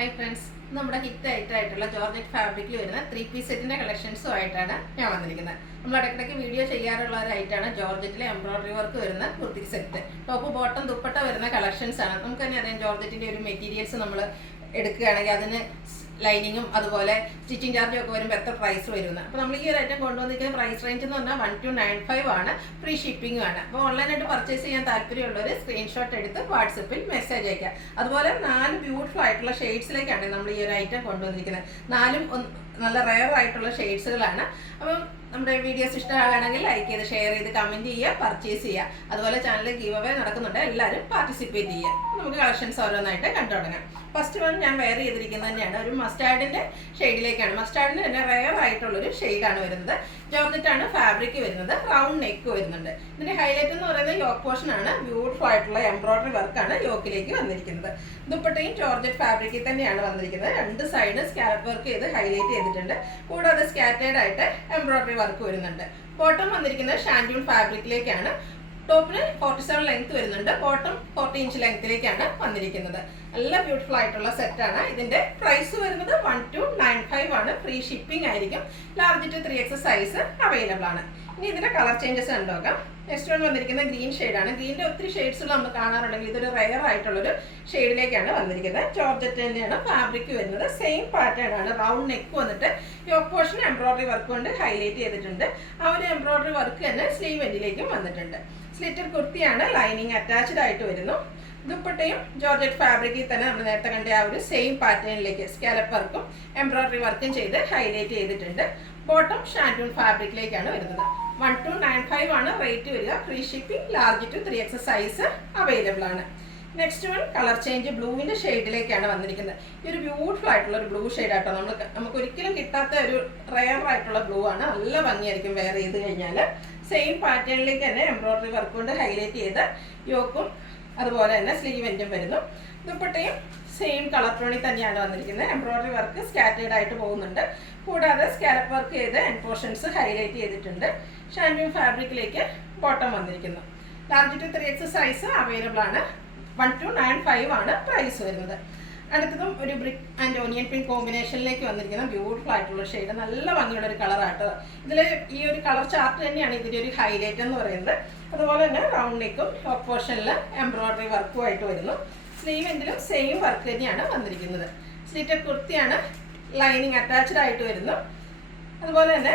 Hi friends, നമ്മുടെ hit ആയിട്ടുള്ള georgette ഫാബ്രിക്കിൽ വരുന്ന 3 പീസ് സെറ്റിന്റെ കളക്ഷൻസും ആയിട്ടാണ് ഞാൻ വന്നിരിക്കുന്നത്. നമ്മൾ ഇടയ്ക്കിടയ്ക്ക് വീഡിയോ ചെയ്യാറുള്ള ഒരു ഐറ്റാണ് ജോർജറ്റിലെ എംബ്രോയിഡറി വർക്ക് വരുന്ന kurti set. Top bottom dupatta വരുന്ന കളക്ഷൻസ് ആണ്. നമുക്ക് തന്നെ അറിയാം, ജോർജറ്റിന്റെ ഒരു മെറ്റീരിയൽസ് നമ്മൾ എടുക്കുകയാണെങ്കിൽ അതിന് ലൈനിങ്ങും അതുപോലെ സ്റ്റിച്ചിങ് ചാർജും ഒക്കെ വരുമ്പോൾ എത്ര പ്രൈസ് വരുന്നത്. അപ്പോൾ നമ്മൾ ഈ ഒരു ഐറ്റം കൊണ്ടുവന്നിരിക്കുന്ന പ്രൈസ് റേഞ്ച് എന്ന് പറഞ്ഞാൽ 1295 ആണ്. ഫ്രീ ഷിപ്പിംഗും ആണ്. അപ്പോൾ ഓൺലൈനായിട്ട് പർച്ചേസ് ചെയ്യാൻ താല്പര്യമുള്ളവർ സ്ക്രീൻഷോട്ട് എടുത്ത് വാട്സപ്പിൽ മെസ്സേജ് അയക്കുക. അതുപോലെ 4 ബ്യൂട്ടിഫുൾ ആയിട്ടുള്ള ഷെയ്ഡ്സിലേക്കാണ് നമ്മൾ ഈ ഒരു ഐറ്റം കൊണ്ടുവന്നിരിക്കുന്നത്. 4 നല്ല റെയർ ആയിട്ടുള്ള ഷെയ്ഡ്സുകളാണ്. അപ്പം നമ്മുടെ വീഡിയോസ് ഇഷ്ടമാകുകയാണെങ്കിൽ ലൈക്ക് ചെയ്ത് ഷെയർ ചെയ്ത് കമൻറ്റ് ചെയ്യുക, പർച്ചേസ് ചെയ്യുക. അതുപോലെ ചാനലിൽ ഗീവ് അവേ നടക്കുന്നുണ്ട്, എല്ലാവരും പാർട്ടിസിപ്പേറ്റ് ചെയ്യുക. നമുക്ക് കളക്ഷൻസ് ഓരോന്നായിട്ട് കണ്ടു തുടങ്ങാം. ഫസ്റ്റ് വൺ ഞാൻ വെയർ ചെയ്തിരിക്കുന്നത് തന്നെയാണ് ഒരു മസ്റ്റാർഡിൻ്റെ ഷെയ്ഡിലേക്കാണ്. മസ്റ്റാർഡിന് തന്നെ റെയർ ആയിട്ടുള്ളൊരു ഷെയ്ഡാണ് വരുന്നത്. ജോർജറ്റാണ് ഫാബ്രിക് വരുന്നത്. റൗണ്ട് നെക്ക് വരുന്നുണ്ട്. ഇതിൻ്റെ ഹൈലൈറ്റ് എന്ന് പറയുന്നത് യോക്ക് പോർഷൻ ആണ്. ബ്യൂട്ടിഫുൾ ആയിട്ടുള്ള എംബ്രോയിഡറി വർക്കാണ് യോക്കിലേക്ക് വന്നിരിക്കുന്നത്. ദുപ്പട്ടയും ജോർജറ്റ് ഫാബ്രിക്കിൽ തന്നെയാണ് വന്നിരിക്കുന്നത്. 2 സൈഡ് സ്കാലപ്പ് വർക്ക് ചെയ്ത് ഹൈലൈറ്റ് ചെയ്തിട്ടുണ്ട്. കൂടാതെ സ്കാറ്റേഡ് ആയിട്ട് എംബ്രോയിഡറി വർക്ക് വരുന്നുണ്ട്. ബോട്ടം വന്നിരിക്കുന്നത് ഷാൻഡ്യൂൺ ഫാബ്രിക്കിലേക്കാണ്. ടോപ്പിന് 47 ലെങ്ത് വരുന്നുണ്ട്. ബോട്ടം 40 ഇഞ്ച് ലെങ്ത്തിലേക്കാണ് വന്നിരിക്കുന്നത്. നല്ല ബ്യൂട്ടിഫുൾ ആയിട്ടുള്ള സെറ്റാണ്. ഇതിന്റെ പ്രൈസ് വരുന്നത് 1295 ആണ്. ഫ്രീ ഷിപ്പിംഗ് ആയിരിക്കും. Large to 3X size available ആണ്. ഇനി ഇതിന്റെ കളർ ചേഞ്ചസ് കണ്ടുനോക്കാം. നെക്സ്റ്റ് വൺ വന്നിരിക്കുന്നത് ഗ്രീൻ ഷെയ്ഡാണ്. ഗ്രീനിന്റെ ഒത്തിരി ഷെയ്ഡ്സുകൾ നമ്മൾ കാണാറുണ്ടെങ്കിൽ ഇതൊരു റെയർ ആയിട്ടുള്ളൊരു ഷെയ്ഡിലേക്കാണ് വന്നിരിക്കുന്നത്. ജോർജറ്റ് തന്നെയാണ് ഫാബ്രിക് വരുന്നത്. സെയിം പാറ്റേൺ ആണ്. റൗണ്ട് നെക്ക് വന്നിട്ട് യോക്ക് പോർഷൻ എംബ്രോയിഡറി വർക്ക് കൊണ്ട് ഹൈലൈറ്റ് ചെയ്തിട്ടുണ്ട്. ആ ഒരു എംബ്രോയിഡറി വർക്ക് തന്നെ സ്ലീവ് എൻഡിലേക്കും വന്നിട്ടുണ്ട്. സ്ലിറ്റഡ് കുർത്തിയാണ്. ലൈനിങ് അറ്റാച്ച്ഡ് ആയിട്ട് വരുന്നു. ദുപ്പട്ടയും ജോർജറ്റ് ഫാബ്രിക്കിൽ തന്നെ നമ്മൾ നേരത്തെ കണ്ട ആ ഒരു സെയിം പാറ്റേണിലേക്ക് സ്കാലപ്പ് വർക്കും എംബ്രോയിഡറി വർക്കും ചെയ്ത് ഹൈലൈറ്റ് ചെയ്തിട്ടുണ്ട്. ബോട്ടം ഷാൻഡൂൺ ഫാബ്രിക്കിലേക്കാണ് വരുന്നത്. 1295 ആണ് റേറ്റ് വരിക. Free shipping. Large to 3X size available ആണ്. നെക്സ്റ്റ് വൺ കളർ ചേഞ്ച് ബ്ലൂവിൻ്റെ ഷെയ്ഡിലേക്കാണ് വന്നിരിക്കുന്നത്. ഈ ഒരു ബ്യൂട്ടിഫുൾ ആയിട്ടുള്ള ഒരു ബ്ലൂ ഷെയ്ഡ് ആട്ടോ. നമുക്ക് ഒരിക്കലും കിട്ടാത്ത ഒരു റെയർ ആയിട്ടുള്ള ബ്ലൂ ആണ്. നല്ല ഭംഗിയായിരിക്കും വെയർ ചെയ്ത് കഴിഞ്ഞാൽ. സെയിം പാറ്റേണിലേക്ക് തന്നെ എംബ്രോയിഡറി വർക്ക് കൊണ്ട് ഹൈലൈറ്റ് ചെയ്ത് യോക്കും അതുപോലെ തന്നെ സ്ലീവ് എൻഡും വരുന്നു. ദുപ്പട്ടയും സെയിം കളർ ടോണിൽ തന്നെയാണ് വന്നിരിക്കുന്നത്. എംബ്രോയിഡറി വർക്ക് സ്കാറ്റേഡ് ആയിട്ട് പോകുന്നുണ്ട്. കൂടാതെ സ്കാലപ്പ് വർക്ക് ചെയ്ത് എൻഡ് പോർഷൻസ് ഹൈലൈറ്റ് ചെയ്തിട്ടുണ്ട്. ഷാൻഡൂൺ ഫാബ്രിക്കിലേക്ക് ബോട്ടം വന്നിരിക്കുന്നു. Large to 3X size available ആണ്. 1295 ആണ് പ്രൈസ് വരുന്നത്. അടുത്തതും ഒരു ബ്രിക്ക് ആൻഡ് ഓണിയൻ പിങ്ക് കോമ്പിനേഷനിലേക്ക് വന്നിരിക്കുന്ന ബ്യൂട്ടിഫുൾ ആയിട്ടുള്ള ഷെയ്ഡ്. നല്ല ഭംഗിയുള്ള ഒരു കളറാട്ടോ. ഇതിൽ ഈ ഒരു കളർ ചാർട്ട് തന്നെയാണ് ഇതിൻ്റെ ഒരു ഹൈലൈറ്റ് എന്ന് പറയുന്നത്. അതുപോലെ തന്നെ റൗണ്ട് നെക്കും ടോപ്പ് പോർഷനിൽ എംബ്രോയിഡറി വർക്കും ആയിട്ട് വരുന്നു. സ്ലീവ് എൻഡിലും സെയിം വർക്ക് തന്നെയാണ് വന്നിരിക്കുന്നത്. സ്ലിറ്റഡ് കുർത്തിയാണ്. ലൈനിങ് അറ്റാച്ച്ഡ് ആയിട്ട് വരുന്നു. അതുപോലെ തന്നെ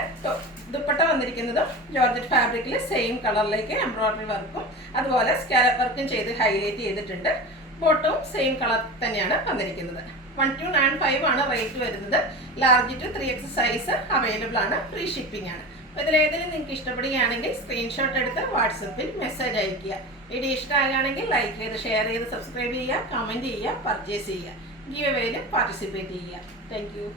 ദുപ്പട്ട വന്നിരിക്കുന്നതും ജോർജറ്റ് ഫാബ്രിക്കിൽ സെയിം കളറിലേക്ക് എംബ്രോയിഡറി വർക്കും അതുപോലെ സ്കാലപ്പ് വർക്കും ചെയ്ത് ഹൈലൈറ്റ് ചെയ്തിട്ടുണ്ട്. ബോട്ടവും സെയിം കളർ തന്നെയാണ് വന്നിരിക്കുന്നത്. 1295 ആണ് റേറ്റ് വരുന്നത്. Large to 3X size available ആണ്. ഫ്രീ ഷിപ്പിംഗ് ആണ്. അപ്പോൾ ഇതിലേതെങ്കിലും നിങ്ങൾക്ക് ഇഷ്ടപ്പെടുകയാണെങ്കിൽ സ്ക്രീൻഷോട്ട് എടുത്ത് വാട്സപ്പിൽ മെസ്സേജ് അയയ്ക്കുക. വീഡിയോ ഇഷ്ടമാകുകയാണെങ്കിൽ ലൈക്ക് ചെയ്ത് ഷെയർ ചെയ്ത് സബ്സ്ക്രൈബ് ചെയ്യുക, കമൻറ്റ് ചെയ്യുക, പർച്ചേസ് ചെയ്യുക. ഗീവ് അവേയിൽ പാർട്ടിസിപ്പേറ്റ് ചെയ്യുക. Thank you.